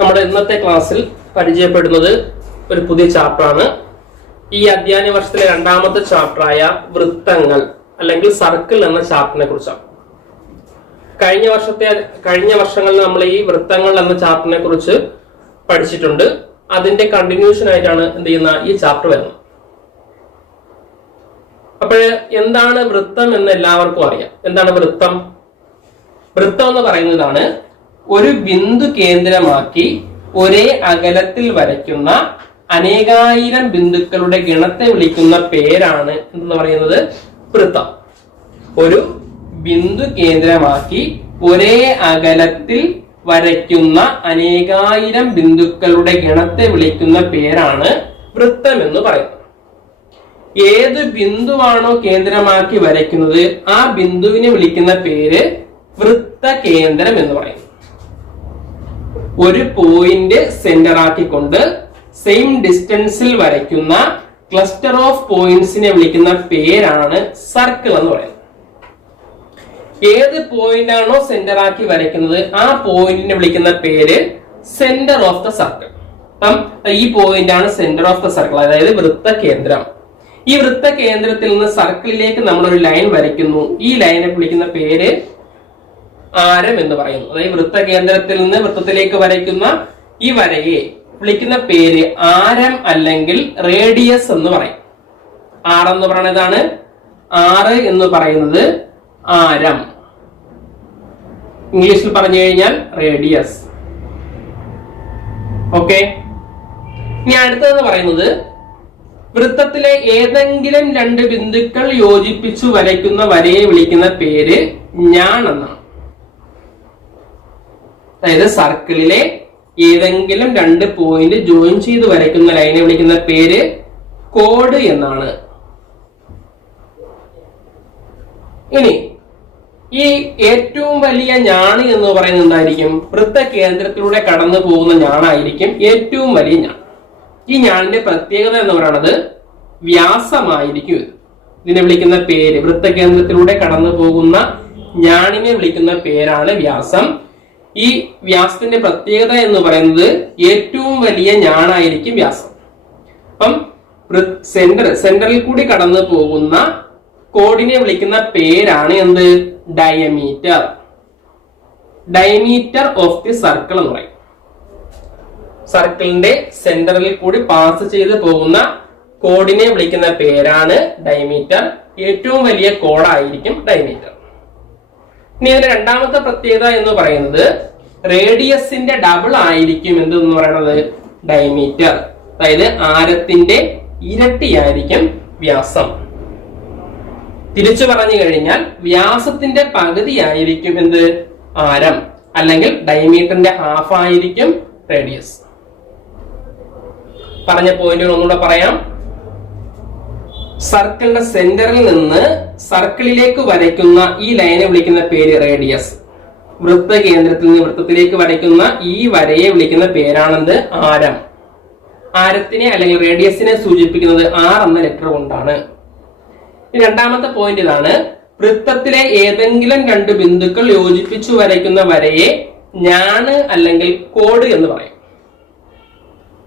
നമ്മുടെ ഇന്നത്തെ ക്ലാസ്സിൽ പരിചയപ്പെടുന്നത് ഒരു പുതിയ ചാപ്റ്ററാണ്. ഈ അധ്യയന വർഷത്തിലെ രണ്ടാമത്തെ ചാപ്റ്ററായ വൃത്തങ്ങൾ അല്ലെങ്കിൽ സർക്കിൾ എന്ന ചാപ്റ്ററിനെ കുറിച്ചാണ്. കഴിഞ്ഞ വർഷങ്ങളിൽ നമ്മൾ ഈ വൃത്തങ്ങൾ എന്ന ചാപ്റ്ററിനെ കുറിച്ച് പഠിച്ചിട്ടുണ്ട്. അതിന്റെ കണ്ടിന്യൂഷൻ ആയിട്ടാണ് എന്ത് ചെയ്യുന്ന ഈ ചാപ്റ്റർ വരുന്നത്. അപ്പോൾ എന്താണ് വൃത്തം എന്ന് എല്ലാവർക്കും അറിയാം. എന്താണ് വൃത്തം? വൃത്തം എന്ന് പറയുന്നതാണ് ഒരു ബിന്ദു കേന്ദ്രമാക്കി ഒരേ അകലത്തിൽ വരയ്ക്കുന്ന അനേകായിരം ബിന്ദുക്കളുടെ ഗണത്തെ വിളിക്കുന്ന പേരാണ് എന്ന് പറയുന്നത് വൃത്തം. ഒരു ബിന്ദു കേന്ദ്രമാക്കി ഒരേ അകലത്തിൽ വരയ്ക്കുന്ന അനേകായിരം ബിന്ദുക്കളുടെ ഗണത്തെ വിളിക്കുന്ന പേരാണ് വൃത്തം എന്ന് പറയുന്നത്. ഏത് ബിന്ദുവാണോ കേന്ദ്രമാക്കി വരയ്ക്കുന്നത് ആ ബിന്ദുവിനെ വിളിക്കുന്ന പേര് വൃത്തകേന്ദ്രം എന്ന് പറയുന്നു. ഒരു പോയിന്റ് സെന്റർ ആക്കിക്കൊണ്ട് സെയിം ഡിസ്റ്റൻസിൽ വരയ്ക്കുന്ന ക്ലസ്റ്റർ ഓഫ് പോയിന്റ്സിനെ വിളിക്കുന്ന പേരാണ് സർക്കിൾ എന്ന് പറയുന്നത്. ഏത് പോയിന്റ് ആണോ സെന്റർ ആക്കി വരയ്ക്കുന്നത് ആ പോയിന്റിനെ വിളിക്കുന്ന പേര് സെന്റർ ഓഫ് ദ സർക്കിൾ. അപ്പം ഈ പോയിന്റ് ആണ് സെന്റർ ഓഫ് ദ സർക്കിൾ, അതായത് വൃത്തകേന്ദ്രം. ഈ വൃത്തകേന്ദ്രത്തിൽ നിന്ന് സർക്കിളിലേക്ക് നമ്മൾ ഒരു ലൈൻ വരയ്ക്കുന്നു. ഈ ലൈനെ വിളിക്കുന്ന പേര് ആരം എന്ന് പറയുന്നു. അതായത് വൃത്തകേന്ദ്രത്തിൽ നിന്ന് വൃത്തത്തിലേക്ക് വരയ്ക്കുന്ന ഈ വരയെ വിളിക്കുന്ന പേര് ആരം അല്ലെങ്കിൽ റേഡിയസ് എന്ന് പറയും. ആർ എന്ന് പറയുന്നതാണ് ആറ് എന്ന് പറയുന്നത് ആരം. ഇംഗ്ലീഷിൽ പറഞ്ഞു കഴിഞ്ഞാൽ റേഡിയസ്. ഓക്കെ, ഇനി അടുത്തതെന്ന് പറയുന്നത് വൃത്തത്തിലെ ഏതെങ്കിലും രണ്ട് ബിന്ദുക്കൾ യോജിപ്പിച്ചു വരയ്ക്കുന്ന വരയെ വിളിക്കുന്ന പേര് ഞാൻ എന്നാണ്. അതായത് സർക്കിളിലെ ഏതെങ്കിലും രണ്ട് പോയിന്റ് ജോയിൻ ചെയ്ത് വരയ്ക്കുന്ന ലൈനെ വിളിക്കുന്ന പേര് കോഡ് എന്നാണ്. ഇനി ഈ ഏറ്റവും വലിയ ഞാണ് എന്ന് പറയുന്നത് എന്തായിരിക്കും? വൃത്തകേന്ദ്രത്തിലൂടെ കടന്നു പോകുന്ന ഞാണായിരിക്കും ഏറ്റവും വലിയ ഞാൻ. ഈ ഞാണിന്റെ പ്രത്യേകത എന്ന് പറയുന്നത് വ്യാസമായിരിക്കും. ഇതിനെ വിളിക്കുന്ന പേര്, വൃത്തകേന്ദ്രത്തിലൂടെ കടന്നു പോകുന്ന ഞാണിനെ വിളിക്കുന്ന പേരാണ് വ്യാസം. ഈ വ്യാസത്തിന്റെ പ്രത്യേകത എന്ന് പറയുന്നത് ഏറ്റവും വലിയ ഞാണായിരിക്കും വ്യാസം. അപ്പം സെന്ററിൽ കൂടി കടന്നു പോകുന്ന കോഡിനെ വിളിക്കുന്ന പേരാണ് എന്ത്? Diameter. Diameter of the circle എന്ന് പറയും. സർക്കിളിന്റെ സെന്ററിൽ കൂടി പാസ് ചെയ്ത് പോകുന്ന കോഡിനെ വിളിക്കുന്ന പേരാണ് ഡയമീറ്റർ. ഏറ്റവും വലിയ കോഡായിരിക്കും ഡയമീറ്റർ. ഇനി ഇതിന്റെ രണ്ടാമത്തെ പ്രത്യേകത എന്ന് പറയുന്നത് റേഡിയസിന്റെ ഡബിൾ ആയിരിക്കും എന്തെന്ന് പറയുന്നത് ഡയമീറ്റർ. അതായത് ആരത്തിന്റെ ഇരട്ടിയായിരിക്കും വ്യാസം. തിരിച്ചു പറഞ്ഞു കഴിഞ്ഞാൽ വ്യാസത്തിന്റെ പകുതി ആയിരിക്കും എന്ത്? ആരം. അല്ലെങ്കിൽ ഡയമീറ്ററിന്റെ ഹാഫ് ആയിരിക്കും റേഡിയസ്. പറഞ്ഞ പോയിന്റുകൾ ഒന്നുകൂടെ പറയാം. സർക്കിളിന്റെ സെന്ററിൽ നിന്ന് സർക്കിളിലേക്ക് വരയ്ക്കുന്ന ഈ ലൈനെ വിളിക്കുന്ന പേര് റേഡിയസ്. വൃത്തകേന്ദ്രത്തിൽ നിന്ന് വൃത്തത്തിലേക്ക് വരയ്ക്കുന്ന ഈ വരയെ വിളിക്കുന്ന പേരാണെന്ത്? ആരം. ആരത്തിനെ അല്ലെങ്കിൽ റേഡിയസിനെ സൂചിപ്പിക്കുന്നത് ആർ എന്ന ലെറ്റർ കൊണ്ടാണ്. രണ്ടാമത്തെ പോയിന്റ് ഇതാണ്. വൃത്തത്തിലെ ഏതെങ്കിലും രണ്ട് ബിന്ദുക്കൾ യോജിപ്പിച്ചു വരയ്ക്കുന്ന വരയെ ഞാണ് അല്ലെങ്കിൽ കോഡ് എന്ന് പറയും.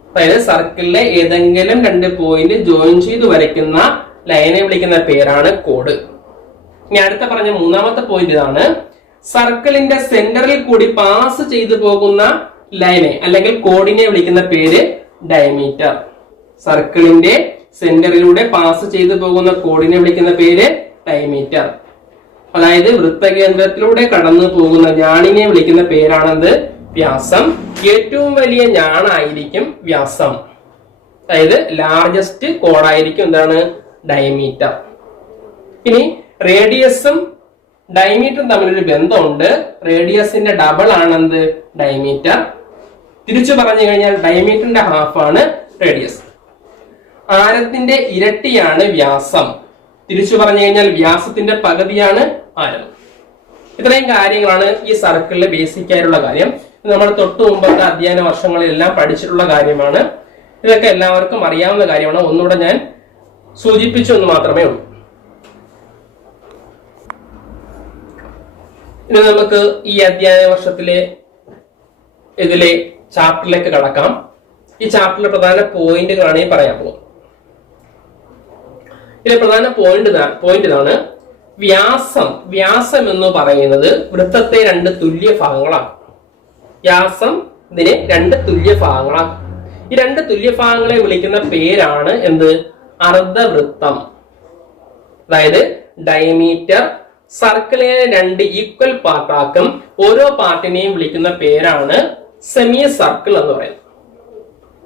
അതായത് സർക്കിളിലെ ഏതെങ്കിലും രണ്ട് പോയിന്റ് ജോയിൻ ചെയ്ത് വരയ്ക്കുന്ന ലൈനെ വിളിക്കുന്ന പേരാണ് കോഡ്. ഇനി അടുത്ത പറഞ്ഞ മൂന്നാമത്തെ പോയിന്റ് ഇതാണ്. സർക്കിളിന്റെ സെന്ററിൽ കൂടി പാസ് ചെയ്തു പോകുന്ന ലൈനെ അല്ലെങ്കിൽ കോഡിനെ വിളിക്കുന്ന പേര് ഡയമീറ്റർ. സർക്കിളിന്റെ സെന്ററിലൂടെ പാസ് ചെയ്തു പോകുന്ന കോഡിനെ വിളിക്കുന്ന പേര് ഡയമീറ്റർ. അതായത് വൃത്തകേന്ദ്രത്തിലൂടെ കടന്നു പോകുന്ന ഞാണിനെ വിളിക്കുന്ന പേരാണെന്ത്? വ്യാസം. ഏറ്റവും വലിയ ഞാണായിരിക്കും വ്യാസം. അതായത് ലാർജസ്റ്റ് കോഡായിരിക്കും എന്താണ്? ഡയമീറ്റർ. ഇനി റേഡിയസും ഡയമീറ്ററും തമ്മിലൊരു ബന്ധമുണ്ട്. റേഡിയസിന്റെ ഡബിൾ ആണെന്ത്? ഡയമീറ്റർ. തിരിച്ചു പറഞ്ഞു കഴിഞ്ഞാൽ ഡയമീറ്ററിന്റെ ഹാഫ് ആണ് റേഡിയസ്. ആരത്തിന്റെ ഇരട്ടിയാണ് വ്യാസം. തിരിച്ചു പറഞ്ഞു കഴിഞ്ഞാൽ വ്യാസത്തിന്റെ പകുതിയാണ് ആരം. ഇത്രയും കാര്യങ്ങളാണ് ഈ സർക്കിളിലെ ബേസിക് ആയിട്ടുള്ള കാര്യം. നമ്മൾ തൊട്ടു മുമ്പത്തെ അധ്യയന വർഷങ്ങളിലെല്ലാം പഠിച്ചിട്ടുള്ള കാര്യമാണ്. ഇതൊക്കെ എല്ലാവർക്കും അറിയാവുന്ന കാര്യമാണ്. ഒന്നുകൂടെ ഞാൻ സൂചിപ്പിച്ചു എന്ന് മാത്രമേ ഉള്ളൂ. ഇനി നമുക്ക് ഈ അധ്യയന വർഷത്തിലെ ഇതിലെ ചാപ്റ്ററിലേക്ക് കടക്കാം. ഈ ചാപ്റ്ററിലെ പ്രധാന പോയിന്റുകളാണ് ഈ പറയാൻ പോകുന്നത്. ഇതിലെ പ്രധാന പോയിന്റ് ഇതാണ്. വ്യാസം എന്ന് പറയുന്നത് വൃത്തത്തെ 2 തുല്യ ഭാഗങ്ങളാണ്. വ്യാസം ഇതിനെ 2 തുല്യ ഭാഗങ്ങളാണ്. ഈ 2 തുല്യ ഭാഗങ്ങളെ വിളിക്കുന്ന പേരാണ് എന്ത്? അർദ്ധവൃത്തം. അതായത് ഡയമീറ്റർ സർക്കിളിനെ 2 ഈക്വൽ പാർട്ടാക്കും. ഓരോ പാർട്ടിനെയും വിളിക്കുന്ന പേരാണ് സെമി സർക്കിൾ എന്ന് പറയുന്നത്.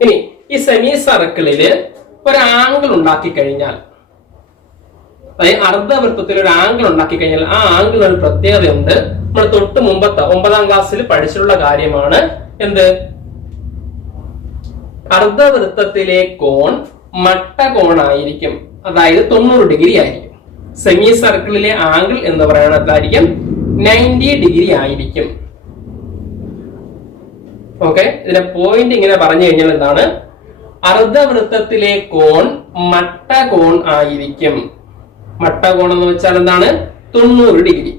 ഇനി ഈ സെമി സർക്കിളില് ഒരു ആംഗിൾ ഉണ്ടാക്കി കഴിഞ്ഞാൽ, അതായത് അർദ്ധവൃത്തത്തിൽ ഒരു ആംഗിൾ ഉണ്ടാക്കി കഴിഞ്ഞാൽ ആ ആംഗിൾ ഒരു പ്രത്യേകതയുണ്ട്. നമ്മൾ തൊട്ട് മുമ്പത്തെ 9ാം ക്ലാസ്സിൽ പഠിച്ചിട്ടുള്ള കാര്യമാണ്. എന്ത്? അർദ്ധവൃത്തത്തിലെ കോൺ മട്ടകോണായിരിക്കും. അതായത് 90 ഡിഗ്രി ആയിരിക്കും. സെമി സർക്കിളിലെ ആംഗിൾ എന്ന് പറയുന്നത് എന്തായിരിക്കും? 90 ഡിഗ്രി ആയിരിക്കും. ഓക്കെ, ഇതിന്റെ പോയിന്റ് ഇങ്ങനെ പറഞ്ഞു കഴിഞ്ഞാൽ എന്താണ്? അർദ്ധവൃത്തത്തിലെ കോൺ മട്ടകോൺ ആയിരിക്കും. മട്ടകോൺ എന്ന് വെച്ചാൽ എന്താണ്? 90 ഡിഗ്രി.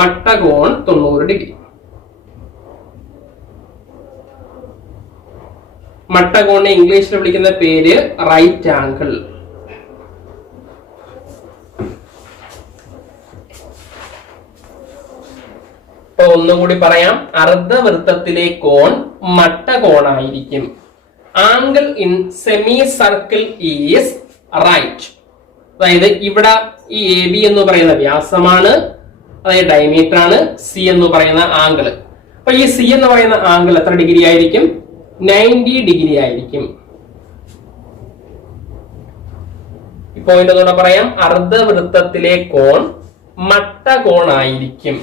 മട്ടകോൺ 90 ഡിഗ്രി. മട്ടകോണിനെ ഇംഗ്ലീഷിൽ വിളിക്കുന്ന പേര് റൈറ്റ് ആംഗിൾ. ഒന്നുകൂടി പറയാം. അർദ്ധവൃത്തത്തിലെ കോൺ മട്ടകോണായിരിക്കും. Angle in semi circle is right. അതായത് ഇവിടെ ഈ എ ബി എന്ന് പറയുന്ന വ്യാസമാണ്, അതായത് ഡയമീറ്റർ ആണ്. സി എന്ന് പറയുന്ന ആംഗിൾ. അപ്പൊ ഈ സി എന്ന് പറയുന്ന ആംഗിൾ എത്ര ഡിഗ്രി ആയിരിക്കും? 90 ഡിഗ്രി ആയിരിക്കും. ഈ പോയിന്റ് ഒന്നുകൂടെ പറയാം. അർദ്ധവൃത്തത്തിലെ കോൺ മട്ടകോൺ ആയിരിക്കും.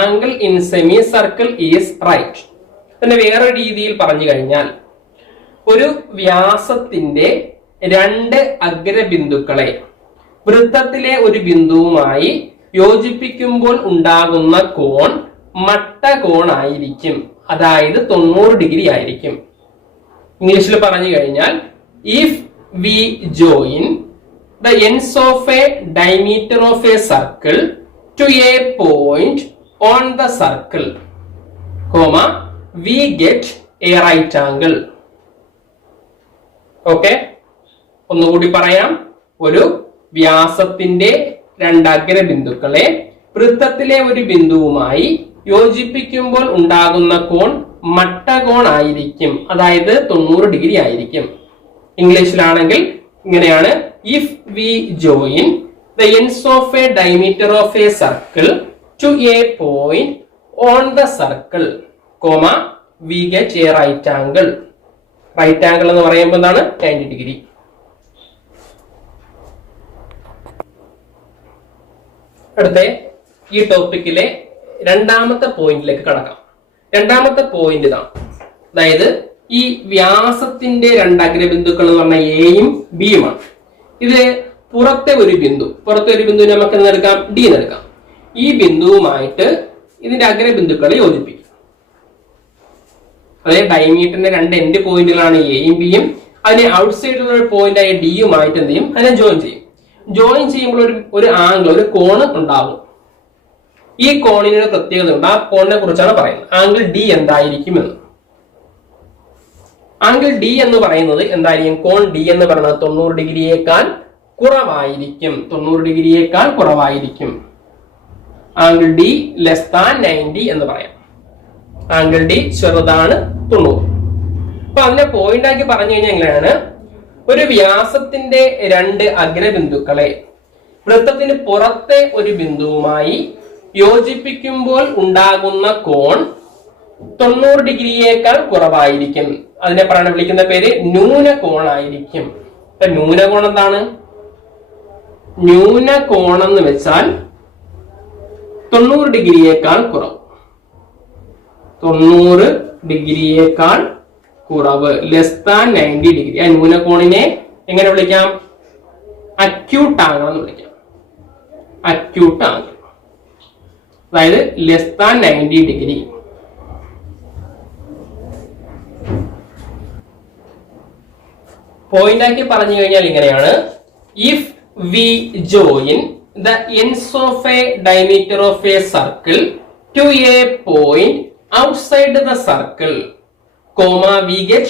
Angle in semi circle is right. പിന്നെ വേറെ രീതിയിൽ പറഞ്ഞു കഴിഞ്ഞാൽ, ഒരു വ്യാസത്തിന്റെ 2 അഗ്രബിന്ദുക്കളെ വൃത്തത്തിലെ ഒരു ബിന്ദുവുമായി യോജിപ്പിക്കുമ്പോൾ ഉണ്ടാകുന്ന കോൺ മട്ടകോൺ ആയിരിക്കും. അതായത് 90 ഡിഗ്രി ആയിരിക്കും. ഇംഗ്ലീഷിൽ പറഞ്ഞു കഴിഞ്ഞാൽ, if we join the ends of a diameter of a circle to a point on the circle, comma, we get a right angle. Okay, ഒന്നുകൂടി പറയാം. ഒരു വ്യാസത്തിന്റെ 2 അഗ്രബിന്ദുക്കളെ വൃത്തത്തിലെ ഒരു ബിന്ദുവുമായി യോജിപ്പിക്കുമ്പോൾ ഉണ്ടാകുന്ന കോൺ മട്ടകോൺ ആയിരിക്കും. അതായത് 90 ഡിഗ്രി ആയിരിക്കും. ഇംഗ്ലീഷിലാണെങ്കിൽ ഇങ്ങനെയാണ്. If we join the ends of a diameter of a circle to a point on the circle, comma, we get a right angle. Right angle എന്ന് പറയുമ്പോൾ എന്താണ്? 90 ഡിഗ്രി. അടുത്ത ഈ ടോപ്പിക്കിലെ 2ാമത്തെ പോയിന്റിലേക്ക് കടക്കാം. 2ാമത്തെ പോയിന്റ് ഇതാണ്. അതായത് ഈ വ്യാസത്തിന്റെ 2 അഗ്രബിന്ദുക്കൾ എന്ന് പറഞ്ഞാൽ എയും ബിയുമാണ്. ഇത് പുറത്തെ ഒരു ബിന്ദു നമുക്ക് എടുക്കാം? ഡി എടുക്കാം. ഈ ബിന്ദുവുമായിട്ട് ഇതിന്റെ അഗ്രബിന്ദുക്കളെ യോജിപ്പിക്കും. അതായത് ഡയമീറ്ററിന്റെ 2 എൻഡ് പോയിന്റുകളാണ് എയും ബിയും. അതിനെ ഔട്ട്സൈഡിലുള്ള ഒരു പോയിന്റ് ആയ ഡിയുമായിട്ട് എന്ത് ചെയ്യും? അതിനെ ജോയിൻ ചെയ്യും. ജോയിൻ ചെയ്യുമ്പോൾ ഒരു ആംഗിൾ, ഒരു കോണ് ഉണ്ടാകും. ഈ കോണിന് പ്രത്യേകത ഉണ്ട്. ആ കോണിനെ കുറിച്ചാണ് പറയുന്നത്. ആംഗിൾ ഡി എന്തായിരിക്കും എന്ന്. ആംഗിൾ ഡി എന്ന് പറയുന്നത് എന്തായിരിക്കും? കോൺ ഡി എന്ന് പറയുന്നത് 90 ഡിഗ്രിയേക്കാൾ കുറവായിരിക്കും. 90 ഡിഗ്രിയേക്കാൾ കുറവായിരിക്കും. ആംഗിൾ ഡി ലെസ് ദാൻ 90 എന്ന് പറയാം. ആംഗിൾ ഡി ചെറുതാണ് 90. അപ്പൊ അതിനെ പോയിന്റ് ആക്കി പറഞ്ഞു കഴിഞ്ഞാൽ എങ്ങനെയാണ്? ഒരു വ്യാസത്തിന്റെ 2 അഗ്രബിന്ദുക്കളെ വൃത്തത്തിന് പുറത്തെ ഒരു ബിന്ദുവുമായി യോജിപ്പിക്കുമ്പോൾ ഉണ്ടാകുന്ന കോൺ 90 ഡിഗ്രിയേക്കാൾ കുറവായിരിക്കും. അതിനെ വിളിക്കുന്ന പേര് ന്യൂനകോണായിരിക്കും. ന്യൂനകോൺ എന്താണ്? ന്യൂനകോണം എന്ന് വെച്ചാൽ 90 ഡിഗ്രിയേക്കാൾ കുറവ്. 90 ഡിഗ്രിയേക്കാൾ കുറവ്, ലെസ് ദാൻ 90 ഡിഗ്രി. ആ ന്യൂനകോണിനെ എങ്ങനെ വിളിക്കാം? അക്യൂട്ട് ആംഗിൾ എന്ന് വിളിക്കാം. അക്യൂട്ട് ആംഗിൾ, അതായത് ലെസ് ദാൻ 90 ഡിഗ്രി. പോയിന്റ് ആക്കി പറഞ്ഞു കഴിഞ്ഞാൽ ഇങ്ങനെയാണ്. If we join the ends of a diameter of a circle to a point outside the circle, comma, we get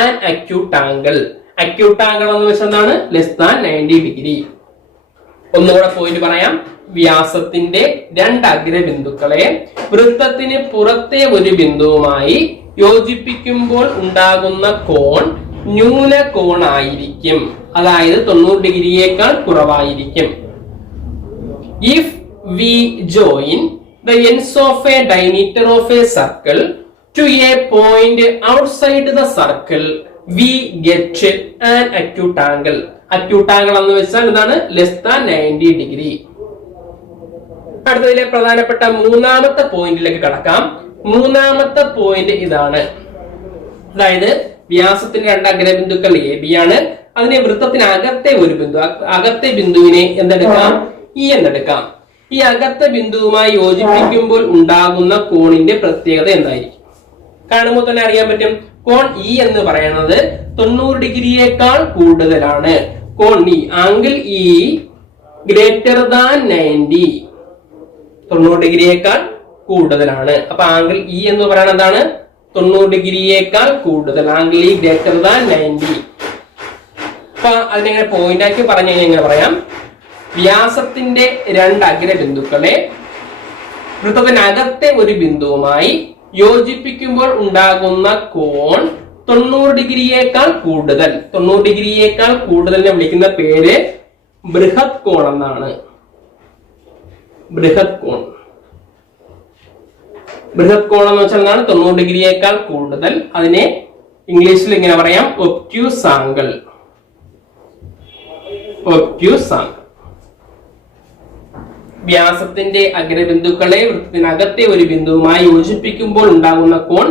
an acute angle. Acute angle എന്ന് വെച്ചാൽ എന്താണ്? Less than 90 degree. ഒന്നുകൂടെ point പറയാം. വ്യാസത്തിന്റെ രണ്ട് അഗ്രബിന്ദുക്കളെ വൃത്തത്തിന് പുറത്തെ ഒരു ബിന്ദുവുമായി യോജിപ്പിക്കുമ്പോൾ ഉണ്ടാകുന്ന കോൺ ന്യൂന കോണായിരിക്കും. അതായത് 90 ഡിഗ്രിയേക്കാൾ കുറവായിരിക്കും. If we join the ends of a diameter of a circle to a point outside the circle, we get an acute angle. Acute angle എന്ന് വെച്ചാൽ എന്താണ്? Less than 90 degree. അടുത്തതിലെ പ്രധാനപ്പെട്ട മൂന്നാമത്തെ പോയിന്റിലേക്ക് കടക്കാം. മൂന്നാമത്തെ പോയിന്റ് ഇതാണ്. അതായത് വ്യാസത്തിന്റെ രണ്ട് അഗ്രബിന്ദുക്കൾ എ ബി ആണ്. അതിനെ വൃത്തത്തിനകത്തെ ഒരു ബിന്ദു, അകത്തെ ബിന്ദുവിനെ എന്തെടുക്കാം? ഇ എന്നെടുക്കാം. ഈ അകത്തെ ബിന്ദുവുമായി യോജിപ്പിക്കുമ്പോൾ ഉണ്ടാകുന്ന കോണിന്റെ പ്രത്യേകത എന്തായിരിക്കും? കാണുമ്പോൾ തന്നെ അറിയാൻ പറ്റും. കോൺ ഇ എന്ന് പറയുന്നത് 90 ഡിഗ്രിയേക്കാൾ കൂടുതലാണ്. കോൺ E, angle E greater than 90, 90 ഡിഗ്രിയേക്കാൾ കൂടുതലാണ്. അപ്പൊ ആംഗിൾ ഇ എന്ന് പറയുന്നത് എന്താണ്? 90 ഡിഗ്രിയേക്കാൾ കൂടുതൽ. Angle E greater than 90. അപ്പൊ അതിനെങ്ങനെ പോയിന്റ് ആക്കി പറഞ്ഞു കഴിഞ്ഞാൽ എങ്ങനെ പറയാം? വ്യാസത്തിന്റെ രണ്ട് അഗ്രബിന്ദുക്കളെ വൃത്തത്തിനകത്തെ ഒരു ബിന്ദുവുമായി യോജിപ്പിക്കുമ്പോൾ ഉണ്ടാകുന്ന കോൺ 90 ഡിഗ്രിയേക്കാൾ കൂടുതൽ. 90 ഡിഗ്രിയേക്കാൾ കൂടുതലിനെ വിളിക്കുന്ന പേര് ബൃഹത് കോൺ എന്നാണ്. ബൃഹത് കോൺ. ബൃഹത് കോൺ എന്ന് വെച്ചാൽ എന്താണ്? 90 ഡിഗ്രിയേക്കാൾ കൂടുതൽ. അതിനെ ഇംഗ്ലീഷിൽ ഇങ്ങനെ പറയാം, ഒബ്റ്റ്യൂസ് ആംഗിൾ. Obtuse angle. വ്യാസത്തിന്റെ അഗ്രബിന്ദുക്കളെ വൃത്തത്തിനകത്തെ ഒരു ബിന്ദുവുമായി യോജിപ്പിക്കുമ്പോൾ ഉണ്ടാകുന്ന കോൺ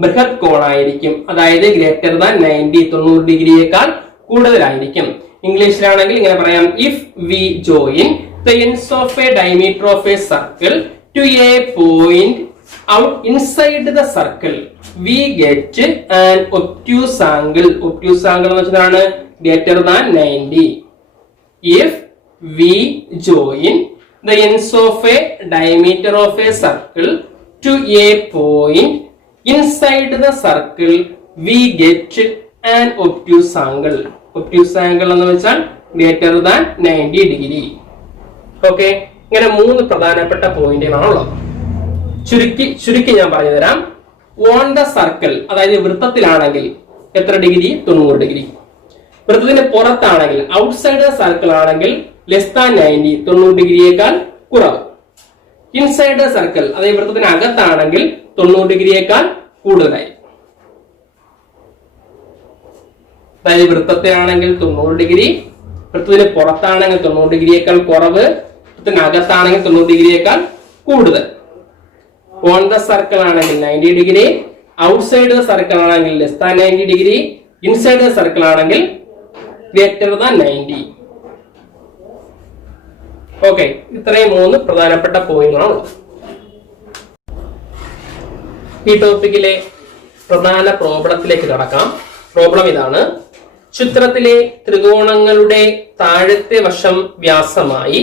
ബൃഹത് കോൺ ആയിരിക്കും. അതായത് ഗ്രേറ്റർ ദാൻ 90, 90 ഡിഗ്രിയേക്കാൾ കൂടുതലായിരിക്കും. ഇംഗ്ലീഷിലാണെങ്കിൽ ഇങ്ങനെ പറയാം, if we join the ends of a diameter of a circle to a point out inside the circle, we get an obtuse angle. Obtuse angle എന്ന് വെച്ചാൽ greater than 90. If we join the ends of a diameter of a circle to a point inside the circle, we get an obtuse angle. Obtuse angle എന്ന് വെച്ചാൽ greater than 90 degree. Okay, ഇങ്ങനെ മൂന്ന് പ്രധാനപ്പെട്ട പോയിന്റുകളാണുള്ളത്. ചുരുക്കി ഞാൻ പറഞ്ഞു തരാം. ഓൺ ദ സർക്കിൾ, അതായത് വൃത്തത്തിലാണെങ്കിൽ എത്ര ഡിഗ്രി? 90 ഡിഗ്രി. വൃത്തത്തിന് പുറത്താണെങ്കിൽ, ഔട്ട്സൈഡ് ദ സർക്കിൾ ആണെങ്കിൽ ലെസ് ദാൻ 90, 90 ഡിഗ്രിയേക്കാൾ കുറവ്. ഇൻസൈഡ് ദ സർക്കിൾ, അതായത് വൃത്തത്തിന് അകത്താണെങ്കിൽ 90 ഡിഗ്രിയേക്കാൾ കൂടുതലായിരിക്കും. അതായത് വൃത്തത്തിലാണെങ്കിൽ 90 ഡിഗ്രി, വൃത്തത്തിന് പുറത്താണെങ്കിൽ 90 ഡിഗ്രിയേക്കാൾ കുറവ്, വൃത്തത്തിനകത്താണെങ്കിൽ 90 ഡിഗ്രിയേക്കാൾ കൂടുതൽ. ഓൺ ദ സർക്കിൾ ആണെങ്കിൽ 90 ഡിഗ്രി, ഔട്ട്സൈഡ് ദ സർക്കിൾ ആണെങ്കിൽ less than 90 degree, inside the circle ആണെങ്കിൽ ഗ്രേറ്റർ ദാൻ 90. ഓക്കെ, ഇത്രയും മൂന്ന് പ്രധാനപ്പെട്ട പോയിന്റുകളാണ് ഉള്ളത്. ഈ ടോപ്പിക്കിലെ പ്രധാന പ്രോബ്ലത്തിലേക്ക് കടക്കാം. പ്രോബ്ലം ഇതാണ്. ചിത്രത്തിലെ ത്രികോണങ്ങളുടെ താഴത്തെ വശം വ്യാസമായി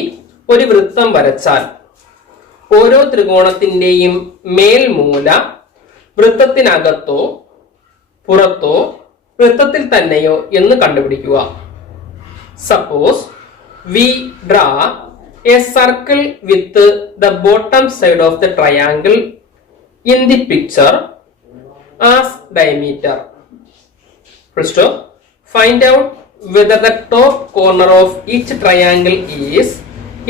ഒരു വൃത്തം വരച്ചാൽ ഓരോ ത്രികോണത്തിന്റെയും മേൽമൂല വൃത്തത്തിനകത്തോ പുറത്തോ വൃത്തത്തിൽ തന്നെയോ എന്ന് കണ്ടുപിടിക്കുക. Suppose V ഡ്രാ A circle with the bottom side of the triangle in the picture as diameter. Find out whether the top corner of each triangle is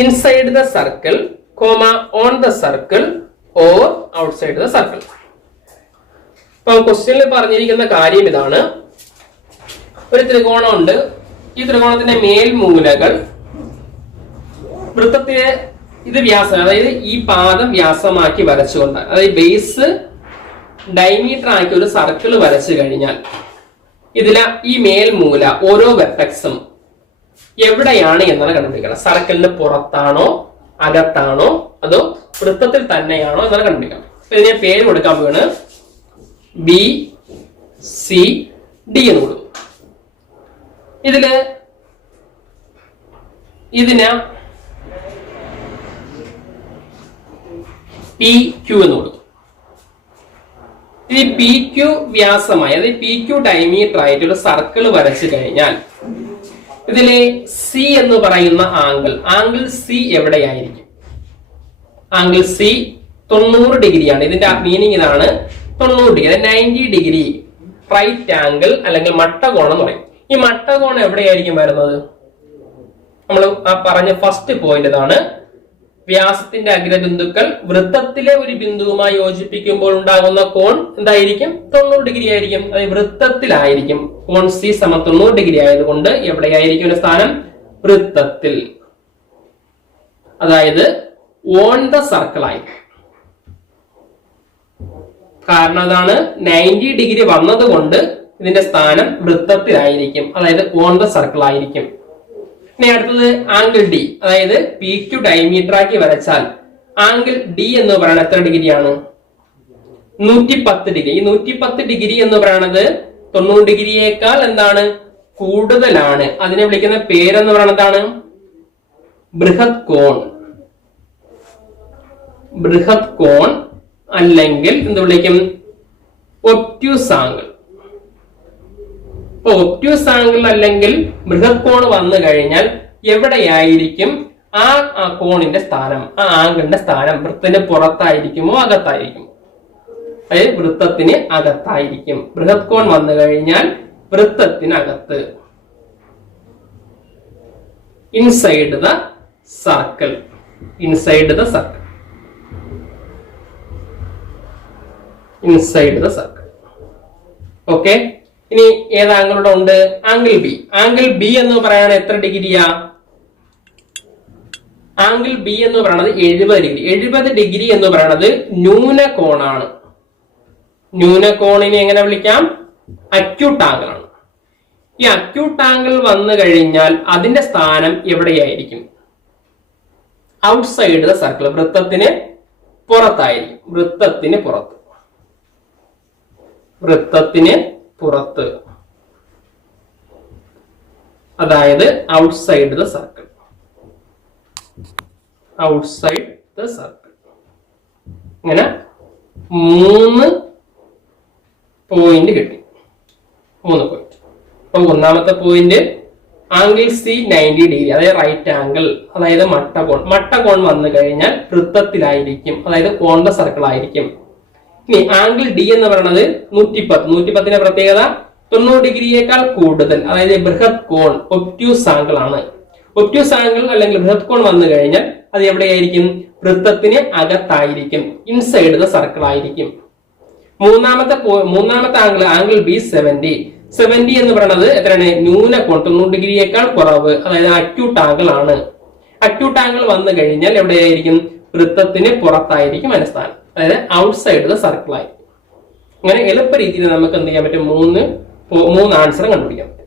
inside the circle, comma, on the circle or outside the circle. അപ്പോൾ ക്വസ്റ്റ്യനിൽ പറഞ്ഞിരിക്കുന്ന കാര്യം ഇതാണ്. ഒരു ത്രികോണം ഉണ്ട്. ഈ ത്രികോണത്തിന്റെ മേൽമൂലകൾ വൃത്തത്തിലെ ഇത് വ്യാസം, അതായത് ഈ പാദം വ്യാസമാക്കി വരച്ചുകൊണ്ട്, അതായത് ബേസ് ഡയമീറ്റർ ആക്കി ഒരു സർക്കിൾ വരച്ചു കഴിഞ്ഞാൽ ഇതിലെ ഈ മേൽമൂല ഓരോ വെർട്ടെക്സും എവിടെയാണ് എന്നാണ് കണ്ടുപിടിക്കണം. സർക്കിളിന് പുറത്താണോ അകത്താണോ അതോ വൃത്തത്തിൽ തന്നെയാണോ എന്നാണ് കണ്ടുപിടിക്കണം. ഇതിനെ പേര് കൊടുക്കാൻ പോവാണ് ബി സി ഡി എന്ന് കൊടുക്കും. ഇതിന് പി ക്യു എന്ന് കൊടുക്കും. ഈ പി ക്യു വ്യാസമായി അതായത് പി ക്യു ഡയമീറ്റർ ആയിട്ട് ഒരു സർക്കിൾ വരച്ചു കഴിഞ്ഞാൽ ഇതിലെ സി എന്ന് പറയുന്ന ആംഗിൾ സി എവിടെയായിരിക്കും? ആംഗിൾ സി 90 ഡിഗ്രിയാണ്. ഇതിന്റെ മീനിങ് ഇതാണ്, 90 ഡിഗ്രി, 90 ഡിഗ്രി റൈറ്റ് ആംഗിൾ അല്ലെങ്കിൽ മട്ടകോണം എന്ന് പറയും. ഈ മട്ടകോണം എവിടെയായിരിക്കും വരുന്നത്? നമ്മൾ ആ പറഞ്ഞ ഫസ്റ്റ് പോയിന്റ് ഇതാണ്. വ്യാസത്തിന്റെ അഗ്രബിന്ദുക്കൾ വൃത്തത്തിലെ ഒരു ബിന്ദുവുമായി യോജിപ്പിക്കുമ്പോൾ ഉണ്ടാകുന്ന കോൺ എന്തായിരിക്കും? 90 ഡിഗ്രി ആയിരിക്കും. അതായത് വൃത്തത്തിലായിരിക്കും. കോൺ സി സമം 90 ഡിഗ്രി ആയതുകൊണ്ട് എവിടെയായിരിക്കും സ്ഥാനം? വൃത്തത്തിൽ, അതായത് ഓൺ ദ സർക്കിൾ ആയിരിക്കും. കാരണം അതാണ് 90 ഡിഗ്രി വന്നത് കൊണ്ട് ഇതിന്റെ സ്ഥാനം വൃത്തത്തിലായിരിക്കും, അതായത് ഓൺ ദ സർക്കിൾ ആയിരിക്കും. ഇനി അടുത്തത് ആംഗിൾ ഡി, അതായത് പി ക്യു ഡയമീറ്റർ ആക്കി വരച്ചാൽ ആംഗിൾ ഡി എന്ന് പറയുന്നത് എത്ര ഡിഗ്രിയാണ്? 110 ഡിഗ്രി. ഈ 110 ഡിഗ്രി എന്ന് പറയുന്നത് 90 ഡിഗ്രിയേക്കാൾ എന്താണ്? കൂടുതലാണ്. അതിനെ വിളിക്കുന്ന പേരെന്ന് പറയുന്നതാണ് ബൃഹത് കോൺ. ബൃഹത് കോൺ അല്ലെങ്കിൽ എന്ത് വിളിക്കും? Obtuse angle. ഒബ്റ്റ്യൂസ് ആംഗിൾ അല്ലെങ്കിൽ ബൃഹത് കോൺ വന്നു കഴിഞ്ഞാൽ എവിടെയായിരിക്കും ആ കോണിന്റെ സ്ഥാനം, ആ ആംഗിളിന്റെ സ്ഥാനം? വൃത്തത്തിന് പുറത്തായിരിക്കുമോ അകത്തായിരിക്കുമോ? അതായത് വൃത്തത്തിന് അകത്തായിരിക്കും. ബൃഹത് കോൺ വന്നു കഴിഞ്ഞാൽ വൃത്തത്തിനകത്ത്, inside the circle, inside the circle, inside the circle. Okay. ഇനി ഏത് ആംഗിളൂടെ ഉണ്ട്? Angle B. ആംഗിൾ ബി എന്ന് പറയുന്നത് എത്ര ഡിഗ്രിയാ? ആംഗിൾ ബി എന്ന് പറയുന്നത് 70 ഡിഗ്രി. 70 ഡിഗ്രി എന്ന് പറയുന്നത് ന്യൂനകോണാണ്. ന്യൂനകോണിനെ എങ്ങനെ വിളിക്കാം? അക്യൂട്ട് ആംഗിൾ ആണ്. ഈ അക്യൂട്ട് ആംഗിൾ വന്നു കഴിഞ്ഞാൽ അതിന്റെ സ്ഥാനം എവിടെയായിരിക്കും? ഔട്ട്സൈഡ് ദ സർക്കിൾ, വൃത്തത്തിന് പുറത്തായിരിക്കും. വൃത്തത്തിന് പുറത്ത്, വൃത്തത്തിന് പുറത്ത്, അതായത് outside the circle, outside the circle. ഇങ്ങനെ 3 പോയിന്റ് കിട്ടി. 3 പോയിന്റ്. അപ്പൊ ഒന്നാമത്തെ പോയിന്റ് ആംഗിൾ സി 90 ഡിഗ്രി, അതായത് റൈറ്റ് ആംഗിൾ, അതായത് മട്ടകോൺ. മട്ടകോൺ വന്നു കഴിഞ്ഞാൽ വൃത്തത്തിലായിരിക്കും, അതായത് ഓൺ ദ സർക്കിൾ ആയിരിക്കും. ഇനി ആംഗിൾ ഡി എന്ന് പറയുന്നത് 110. 110ന്റെ പ്രത്യേകത 90 ഡിഗ്രിയേക്കാൾ കൂടുതൽ, അതായത് ബൃഹത് കോൺ, ഒബ്റ്റ്യൂസ് ആംഗിൾ ആണ്. ഒബ്റ്റ്യൂസ് ആംഗിൾ അല്ലെങ്കിൽ ബൃഹത് കോൺ വന്നു കഴിഞ്ഞാൽ അത് എവിടെയായിരിക്കും? വൃത്തത്തിന് അകത്തായിരിക്കും, ഇൻസൈഡ് ദ സർക്കിൾ ആയിരിക്കും. മൂന്നാമത്തെ ആംഗിൾ ബി 70. 70 എന്ന് പറയുന്നത് എത്രയാണ്? ന്യൂനകോൺ, 90 ഡിഗ്രിയേക്കാൾ കുറവ്, അതായത് അക്യൂട്ട് ആംഗിൾ ആണ്. അക്യൂട്ട് ആംഗിൾ വന്നു കഴിഞ്ഞാൽ എവിടെയായിരിക്കും? വൃത്തത്തിന് പുറത്തായിരിക്കും അതിന്റെ സ്ഥാനം, അതായത് ഔട്ട്സൈഡ് ദ സർക്കിൾ ആയിരിക്കും. അങ്ങനെ എളുപ്പ രീതിയിൽ നമുക്ക് എന്ത് ചെയ്യാൻ പറ്റും? 3 ആൻസർ കണ്ടുപിടിക്കാൻ പറ്റും.